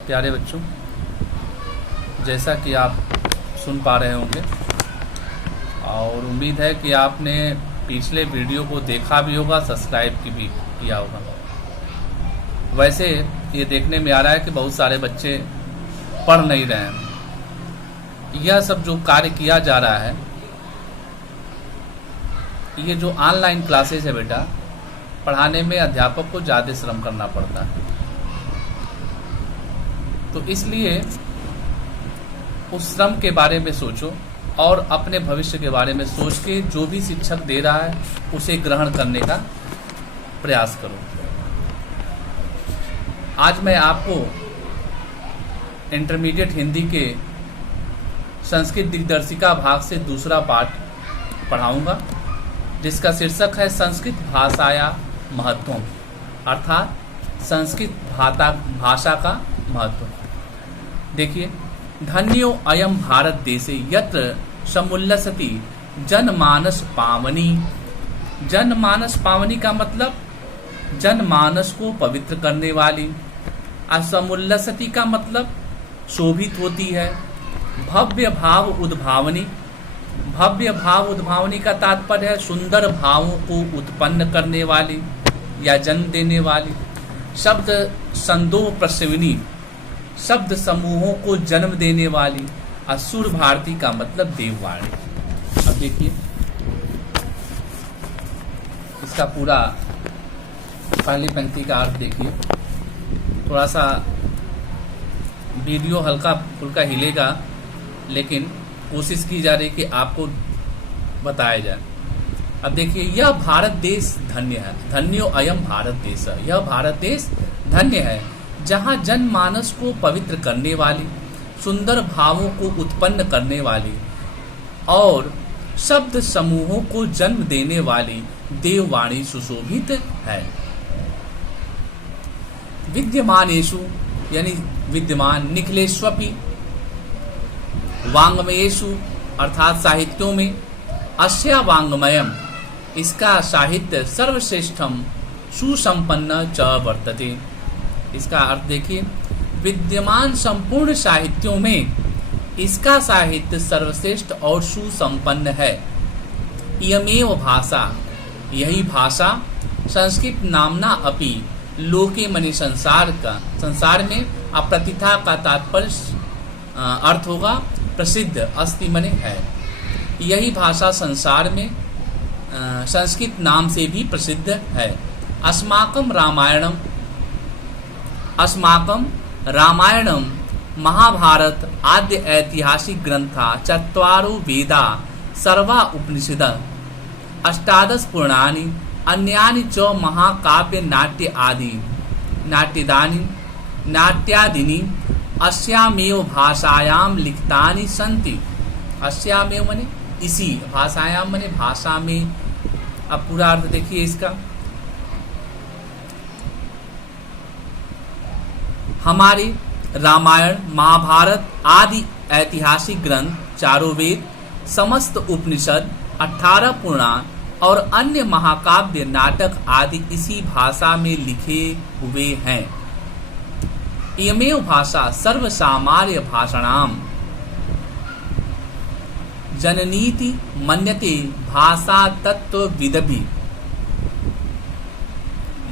प्यारे बच्चों, जैसा कि आप सुन पा रहे होंगे और उम्मीद है कि आपने पिछले वीडियो को देखा भी होगा, सब्सक्राइब भी किया होगा। वैसे ये देखने में आ रहा है कि बहुत सारे बच्चे पढ़ नहीं रहे हैं। यह सब जो कार्य किया जा रहा है, ये जो ऑनलाइन क्लासेस है बेटा, पढ़ाने में अध्यापक को ज़्यादा श्रम करना पड़ता है। तो इसलिए उस श्रम के बारे में सोचो और अपने भविष्य के बारे में सोच के जो भी शिक्षक दे रहा है उसे ग्रहण करने का प्रयास करो। आज मैं आपको इंटरमीडिएट हिंदी के संस्कृत दिग्दर्शिका भाग से दूसरा पाठ पढ़ाऊंगा, जिसका शीर्षक है संस्कृत भाषाया महत्वम, अर्थात संस्कृत भाषा का महत्व। देखिए, धन्यो अयम भारत देशे यत्र समुल्लसति जनमानस पावनी। जनमानस पावनी का मतलब जनमानस को पवित्र करने वाली। असमुल्लसति का मतलब शोभित होती है। भव्य भाव उद्भावनी। भव्य भाव उद्भावनी का तात्पर्य है सुंदर भावों को उत्पन्न करने वाली या जन्म देने वाली। शब्द संदोह प्रसविनी, शब्द समूहों को जन्म देने वाली। असुर भारती का मतलब देववाणी। अब देखिए इसका पूरा पहली पंक्ति का अर्थ देखिए। थोड़ा सा वीडियो हल्का फुल्का हिलेगा, लेकिन कोशिश की जा रही कि आपको बताया जाए। अब देखिए, यह भारत देश धन्य है। धन्यो अयम भारत देश। यह भारत देश धन्य है, जहाँ जनमानस को पवित्र करने वाली, सुंदर भावों को उत्पन्न करने वाली और शब्द समूहों को जन्म देने वाली देववाणी सुशोभित है। विद्यमानेषु यानी विद्यमान, निखिलेष्वपि वाङ्मयेषु अर्थात साहित्यों में, अस्या वाङ्मयम इसका साहित्य सर्वश्रेष्ठम सुसंपन्न च वर्तते। इसका अर्थ देखिए, विद्यमान संपूर्ण साहित्यों में इसका साहित्य सर्वश्रेष्ठ और सुसंपन्न है। इयमेव भाषा, यही भाषा संस्कृत नामना अपि लोके मनि संसार का, संसार में अप्रतिथा का तात्पर्य अर्थ होगा प्रसिद्ध, अस्ति मने है। यही भाषा संसार में संस्कृत नाम से भी प्रसिद्ध है। अस्माकं रामायणम महाभारत आद्य ऐतिहासिक ग्रंथा, चत्वारो वेदा सर्वा उपनिषद, अष्टादश पुराणानि अन्यानि च महाकाव्य नाट्यादीनि अस्यामेव भाषायां लिखितानि सन्ति। अस्यामेव माने इसी, भाषायाम माने भाषा में। अब पूरा अर्थ देखिए इसका। हमारे रामायण, महाभारत आदि ऐतिहासिक ग्रंथ, चारों वेद, समस्त उपनिषद, 18 पुराण और अन्य महाकाव्य, नाटक आदि इसी भाषा में लिखे हुए हैं। इयमेव भाषा सर्वसामान्य भाषाणाम जननीति मन्यते भाषा तत्व विधि।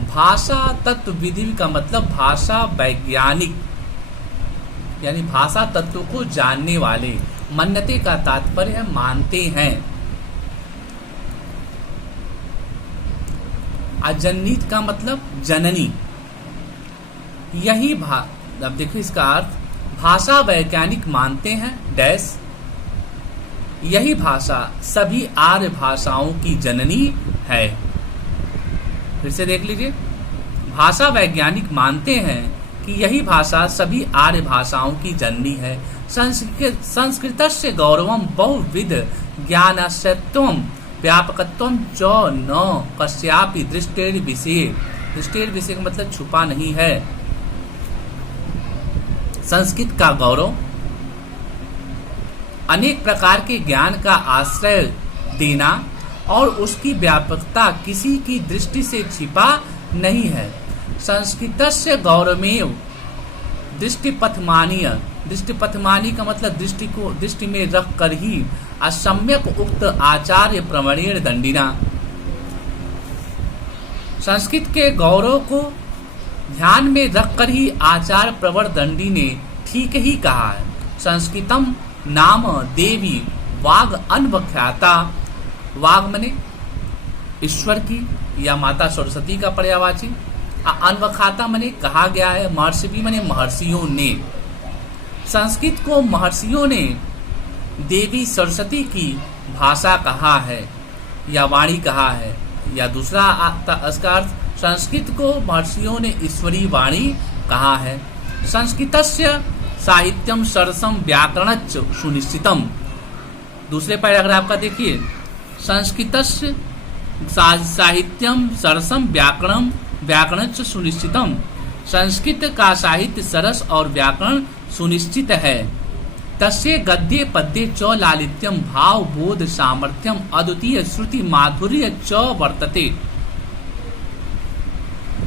भाषा तत्व विधि का मतलब भाषा वैज्ञानिक, यानी भाषा तत्व को जानने वाले। मन्यते का तात्पर्य है मानते हैं। अजन्नीत का मतलब जननी। यही अब देखो इसका अर्थ, भाषा वैज्ञानिक मानते हैं डैश, यही भाषा सभी आर्य भाषाओं की जननी है। फिर से देख लीजिए, भाषा वैज्ञानिक मानते हैं कि यही भाषा सभी आर्य भाषाओं की जननी है। संस्कृतस्य गौरवम बहुविध ज्ञानस्यत्वम व्यापकत्वम च न कस्यापि दृष्टेर विषय। दृष्टेर विषय का मतलब छुपा नहीं है। संस्कृत का गौरव अनेक प्रकार के ज्ञान का आश्रय देना और उसकी व्यापकता किसी की दृष्टि से छिपा नहीं है। संस्कृतस्य गौरवमेव दृष्टिपथमानीय, दृष्टिपथमानी का मतलब दृष्टि को दृष्टि में रख कर ही असम्यक उक्त आचार्य प्रमणेर दंडिना। संस्कृत के गौरव को ध्यान में रखकर ही आचार्य प्रवर दंडी ने ठीक ही कहा है। संस्कृतम नाम देवी वाग अनवख्याता, वाग मने ईश्वर की या माता सरस्वती का पर्यायवाची, अनवख्याता मने कहा गया है, महर्षि भी मने महर्षियों ने। संस्कृत को महर्षियों ने देवी सरस्वती की भाषा कहा है या वाणी कहा है, या दूसरा इसका अर्थ संस्कृत को महर्षियों ने ईश्वरी वाणी कहा है। संस्कृतस्य साहित्यम सरसम व्याकरणच सुनिश्चितम, दूसरे पैराग्राफ का देखिए, संस्कृतस्य साहित्यम सरसम व्याकरणच सुनिश्चितम, संस्कृत का साहित्य सरस और व्याकरण सुनिश्चित है। तस्य गद्ये पद्ये च लालित्यम भाव बोध सामर्थ्यम अद्वितीय श्रुति माधुर्य च वर्तते।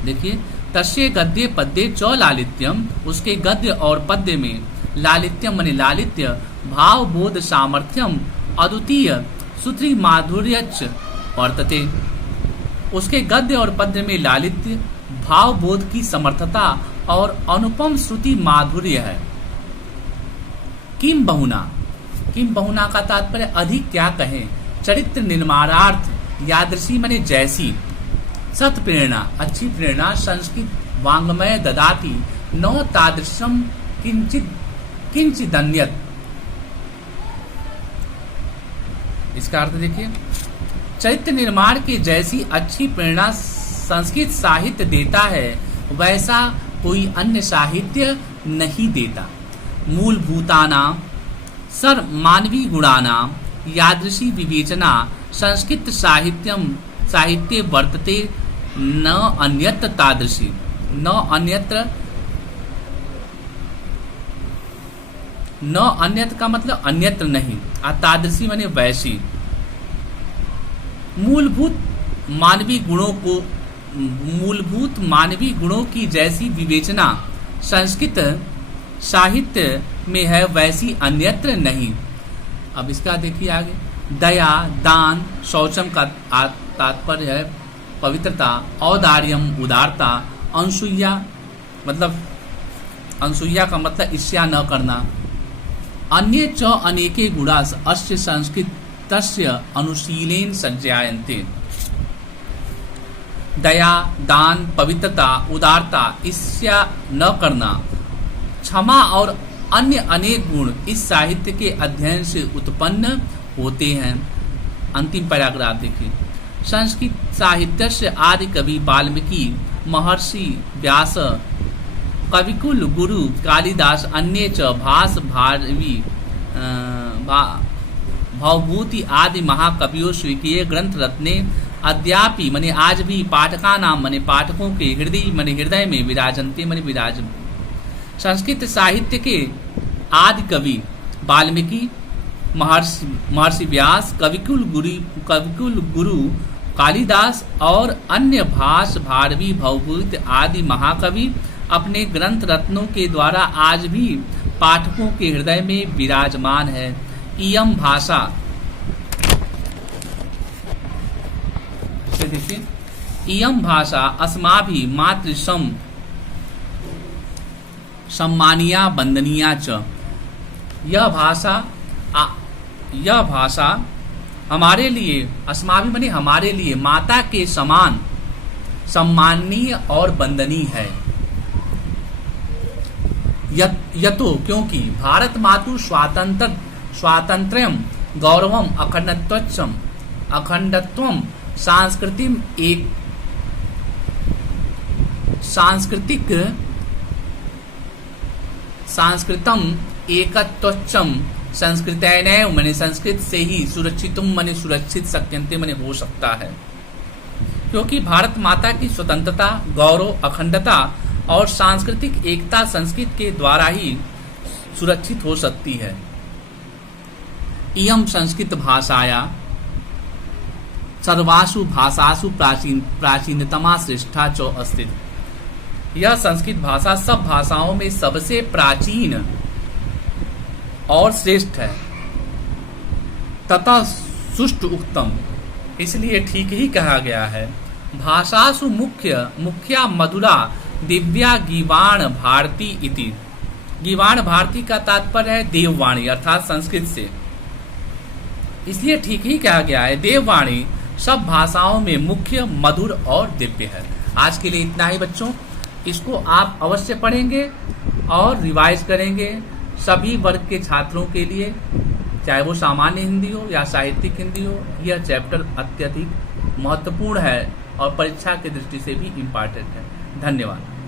देखिए, तस्य गद्ये पद्ये च लालित्यम, उसके गद्य और पद्य में लालित्यम माने लालित्य, भाव बोध सामर्थ्यम अद्वितीय श्रुति माधुर्य च वर्तते। उसके गद्य और पद्य में लालित्य, भाव बोध की समर्थता और अनुपम श्रुति माधुर्य है। किम बहुना का तात्पर्य अधिक क्या कहें, चरित्र निर्माणार्थ, यादृशी मने जैसी, सत प्रेरणा अच्छी प्रेरणा, संस्कृत वांग्मय ददाति न तादृशम किंचिदन्यत्। इसका अर्थ देखिए, चरित्र निर्माण की जैसी अच्छी प्रेरणा संस्कृत साहित्य देता है, वैसा कोई अन्य साहित्य नहीं देता। मूलभूतानां सर मानवी गुणानां यादृशी विवेचना संस्कृत साहित्ये वर्तते न अन्यत्र तादृशी, न अन्यत्र का मतलब अन्यत्र नहीं, तादृशी माने वैसी। मूलभूत मानवीय गुणों की जैसी विवेचना संस्कृत साहित्य में है, वैसी अन्यत्र नहीं। अब इसका देखिए आगे, दया, दान, शौचम का तात्पर्य है पवित्रता, औदार्यम उदारता, अनसूया मतलब अनसूया का मतलब ईर्ष्या न करना, अन्ये च अनेके गुणा अस्य संस्कृतस्य अनुशीलेन सज्जायन्ते। दया, दान, पवित्रता, उदारता, ईर्ष्या न करना, क्षमा और अन्य अनेक गुण इस साहित्य के अध्ययन से उत्पन्न होते हैं। अंतिम पैराग्राफ देखिए, संस्कृत साहित्य से आदि कवि वाल्मीकि, महर्षि व्यास, कविकुल गुरु कालिदास, अन्य च भास भारवी भवभूति आदि महाकवियों स्वीकीय ग्रंथ रत्ने अद्यापि मने आज भी पाठका नाम मने पाठकों के हृदय में विराजन्ते मने विराज। संस्कृत साहित्य के आदि कवि वाल्मीकि, महर्षि व्यास, कविकुल गुरु कालिदास और अन्य भास भारवी भवभूति आदि महाकवि अपने ग्रंथ रत्नों के द्वारा आज भी पाठकों के हृदय में विराजमान है। इयम भाषा, देखिए, इयम भाषा अस्माभि मातृसम सम्मानिया वंदनिया च, यह भाषा हमारे लिए, अस्माभि माने हमारे लिए, माता के समान सम्माननीय और वंदनीय है। यतो क्योंकि भारत मातु स्वातंत्र्यम गौरवम अखंडत्वम सांस्कृतम एकत्वच्चम संस्कृतैनैव मने संस्कृत से ही सुरक्षितुम मने सुरक्षित शक्यन्ते मने हो सकता है। क्योंकि भारत माता की स्वतंत्रता, गौरव, अखंडता और सांस्कृतिक एकता संस्कृत के द्वारा ही सुरक्षित हो सकती है। इयम संस्कृत भाषाया सर्वासु भाषासु प्राचीनतमा श्रेष्ठा च अस्ति। यह संस्कृत भाषा सब भाषाओं में सबसे प्राचीन और श्रेष्ठ है तथा सुष्ठु उत्तम, इसलिए ठीक ही कहा गया है। भाषासु मुख्या मधुरा दिव्या गीवाण भारती इति। गीवाण भारती का तात्पर्य है देववाणी अर्थात संस्कृत से, इसलिए ठीक ही कहा गया है देववाणी सब भाषाओं में मुख्य, मधुर और दिव्य है। आज के लिए इतना ही बच्चों, इसको आप अवश्य पढ़ेंगे और रिवाइज करेंगे। सभी वर्ग के छात्रों के लिए, चाहे वो सामान्य हिंदी हो या साहित्यिक हिंदी हो, यह चैप्टर अत्यधिक महत्वपूर्ण है और परीक्षा की दृष्टि से भी इम्पॉर्टेंट है। धन्यवाद।